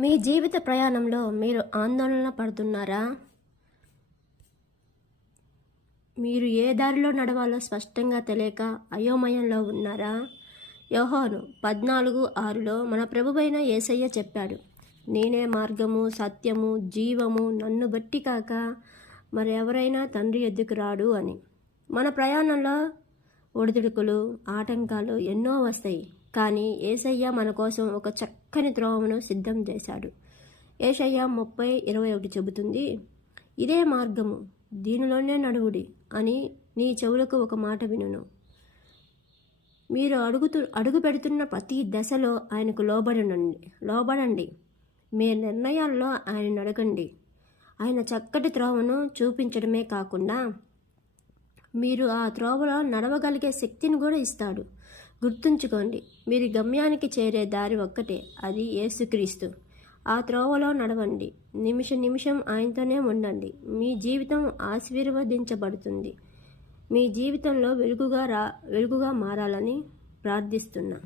మీ జీవిత ప్రయాణంలో మీరు ఆందోళన పడుతున్నారా? మీరు ఏ దారిలో నడవాలో స్పష్టంగా తెలియక అయోమయంలో ఉన్నారా? యోహాను 14:6లో మన ప్రభువైన యేసయ్య చెప్పాడు, నేనే మార్గము, సత్యము, జీవము, నన్ను బట్టి కాక మరెవరైనా తండ్రి ఎద్దుకు రాడు అని. మన ప్రయాణంలో ఒడిదుడుకులు, ఆటంకాలు ఎన్నో వస్తాయి. కానీ యేసయ్య మన కోసం ఒక చక్కని త్రోవను సిద్ధం చేశాడు. యెషయా 30:21 చెబుతుంది, ఇదే మార్గము, దీనిలోనే నడువుడి అని నీ చెవులకు ఒక మాట వినును. మీరు అడుగు పెడుతున్న ప్రతి దశలో ఆయనకు లోబడండి. మీ నిర్ణయాల్లో ఆయన అడగండి. ఆయన చక్కటి త్రోవను చూపించడమే కాకుండా మీరు ఆ త్రోవలో నడవగలిగే శక్తిని కూడా ఇస్తాడు. గుర్తుంచుకోండి, మీరు గమ్యానికి చేరే దారి ఒక్కటే, అది యేసుక్రీస్తు. ఆ త్రోవలో నడవండి, నిమిషం ఆయనతోనే ఉండండి. మీ జీవితం ఆశీర్వదించబడుతుంది. మీ జీవితంలో వెలుగుగా మారాలని ప్రార్థిస్తున్నా.